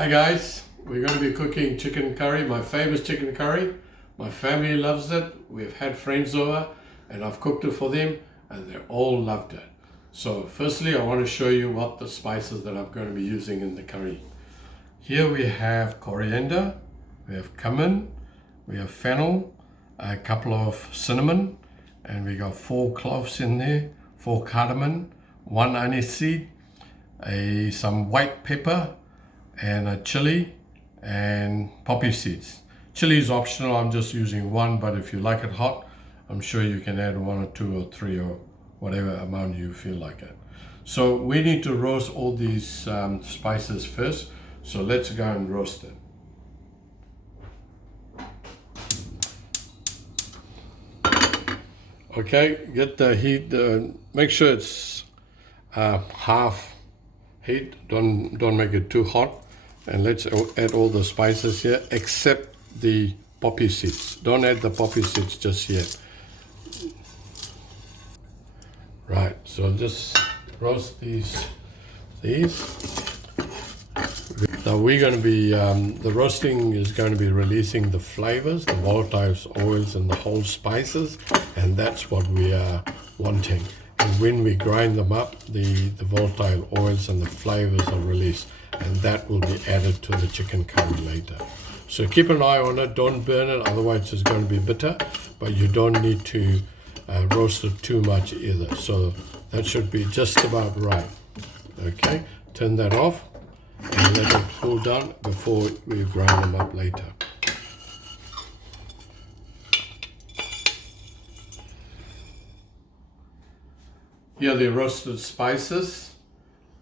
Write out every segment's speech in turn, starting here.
Hi guys, we're going to be cooking chicken curry, my famous chicken curry. My family loves it. We've had friends over and I've cooked it for them and they all loved it. So firstly I want to show you what the spices that I'm going to be using in the curry. Here we have coriander, we have cumin, we have fennel, a couple of cinnamon, and we got 4 cloves in there, 4 cardamom, 1 anise seed, some white pepper, and a chili and poppy seeds. Chili is optional, I'm just using 1, but if you like it hot, I'm sure you can add 1 or 2 or 3 or whatever amount you feel like it. So we need to roast all these spices first, so let's go and roast it. Okay, get the heat, make sure it's half heat, don't make it too hot. And let's add all the spices here except the poppy seeds. Don't add the poppy seeds just yet. Right, so just roast these. Now we're going to be, the roasting is going to be releasing the flavors, the volatile oils and the whole spices, and that's what we are wanting. And when we grind them up, the volatile oils and the flavors are released, and that will be added to the chicken curry later. So keep an eye on it, don't burn it, otherwise it's going to be bitter, but you don't need to roast it too much either. So that should be just about right. Okay, turn that off and let it cool down before we grind them up later. Here are the roasted spices.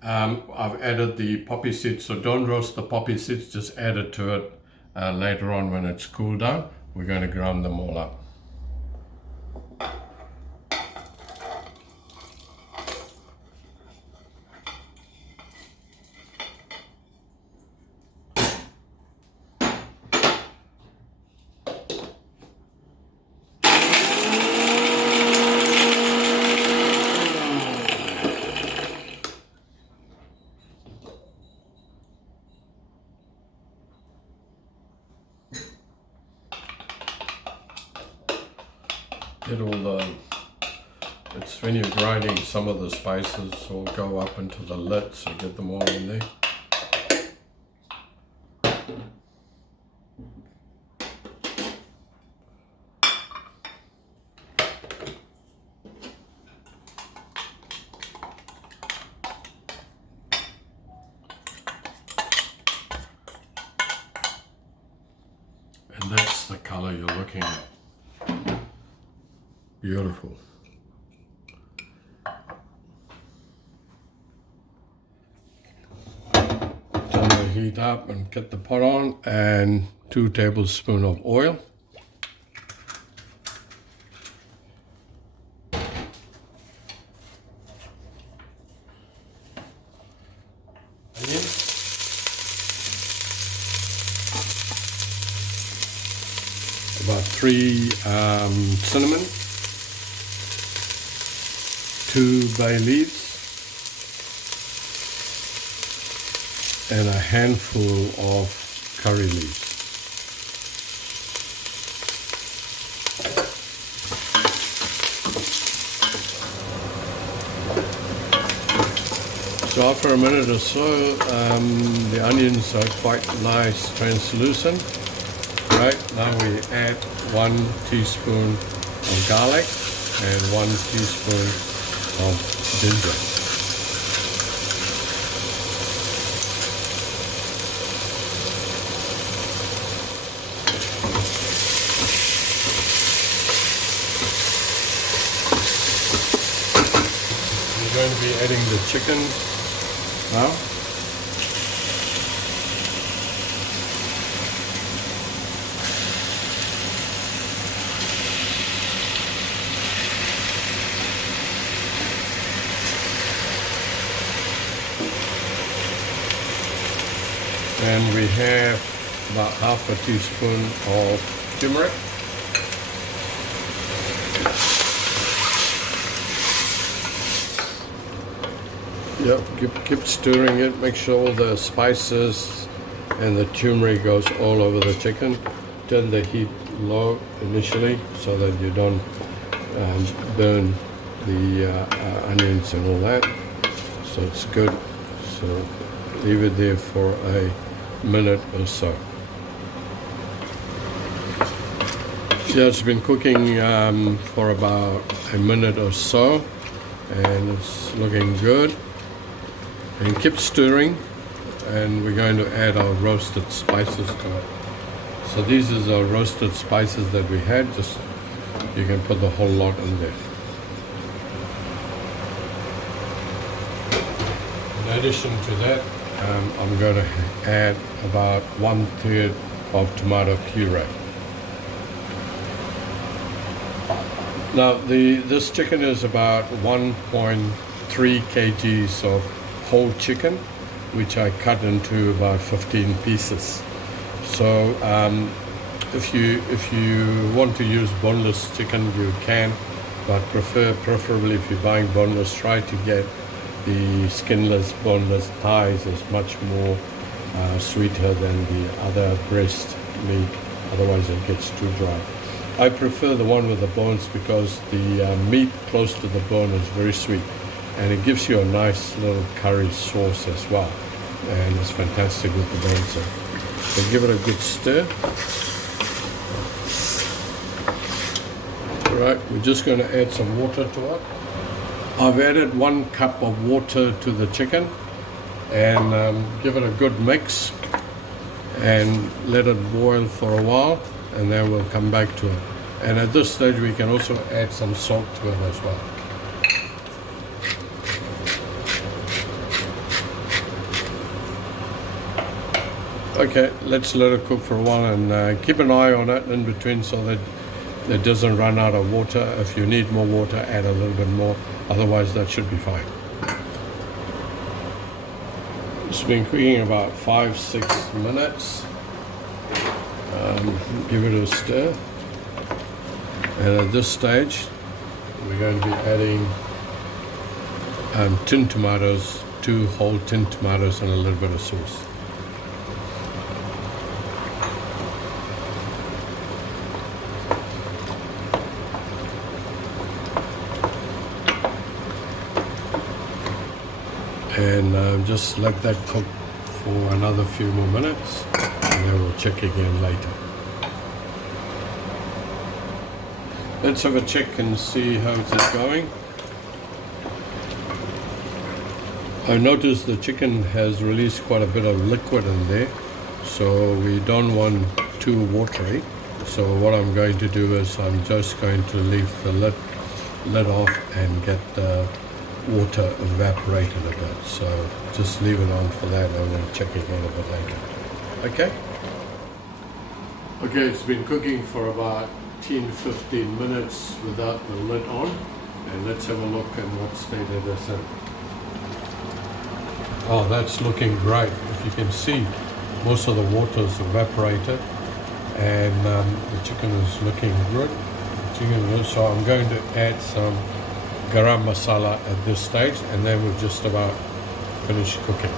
I've added the poppy seeds, so don't roast the poppy seeds, just add it to it later on when it's cooled down. We're going to grind them all up. Get all the, it's when you're grinding, some of the spices will go up into the lid, so get them all in there. And that's the color you're looking at. Beautiful. Turn the heat up and get the pot on, and 2 tablespoons of oil. Onion. About 3 cinnamon. 2 bay leaves and a handful of curry leaves. So after a minute or so, the onions are quite nice, translucent. Right, now we add 1 teaspoon of garlic and 1 teaspoon of ginger. We're going to be adding the chicken now. And we have about half a teaspoon of turmeric. Yep, keep stirring it, make sure all the spices and the turmeric goes all over the chicken. Turn the heat low initially so that you don't burn the onions and all that. So it's good. So leave it there for a minute or so. Yeah, it's been cooking for about a minute or so, and it's looking good. And keep stirring, and we're going to add our roasted spices to it. So these are the roasted spices that we had. Just you can put the whole lot in there. In addition to that, I'm going to add about 1/3 of tomato puree. Now this chicken is about 1.3 kgs of whole chicken, which I cut into about 15 pieces. So if you want to use boneless chicken, you can, but preferably if you're buying boneless, try to get the skinless, boneless thighs. Is much more sweeter than the other breast meat, otherwise it gets too dry. I prefer the one with the bones because the meat close to the bone is very sweet, and it gives you a nice little curry sauce as well, and it's fantastic with the bones. So give it a good stir. Alright, we're just going to add some water to it. I've added 1 cup of water to the chicken, and give it a good mix and let it boil for a while, and then we'll come back to it. And at this stage we can also add some salt to it as well. Okay, let's let it cook for a while, and keep an eye on it in between so that it doesn't run out of water. If you need more water, add a little bit more, otherwise that should be fine. It's been cooking about 5-6 minutes. Give it a stir, and at this stage we're going to be adding tin tomatoes, 2 whole tin tomatoes, and a little bit of sauce. And just let that cook for another few more minutes, and then we'll check again later. Let's have a check and see how it's going. I noticed the chicken has released quite a bit of liquid in there, so we don't want too watery. So what I'm going to do is I'm just going to leave the lid off and get the water evaporated a bit. So just leave it on for that, and we'll check again a bit later. Okay? Okay, it's been cooking for about 10-15 minutes without the lid on, and let's have a look at what state it is in. Oh, that's looking great. If you can see, most of the water's evaporated, and the chicken is looking good. So I'm going to add some garam masala at this stage, and then we're just about finished cooking.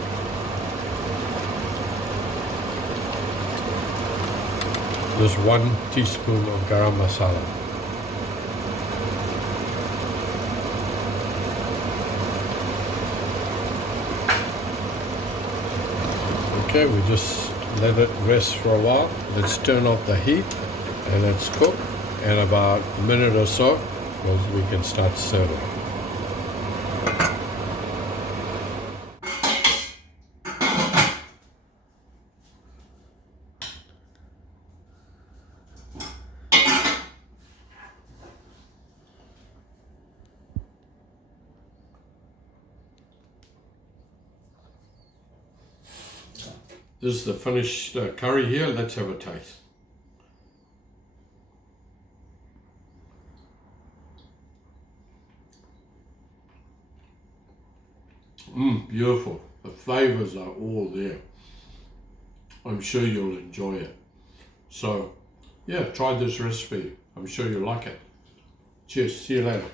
Just 1 teaspoon of garam masala. Okay, we just let it rest for a while. Let's turn off the heat and let's cook. In about a minute or so, we can start serving. This is the finished curry here. Let's have a taste. Beautiful. The flavors are all there. I'm sure you'll enjoy it. So, yeah, try this recipe. I'm sure you'll like it. Cheers. See you later.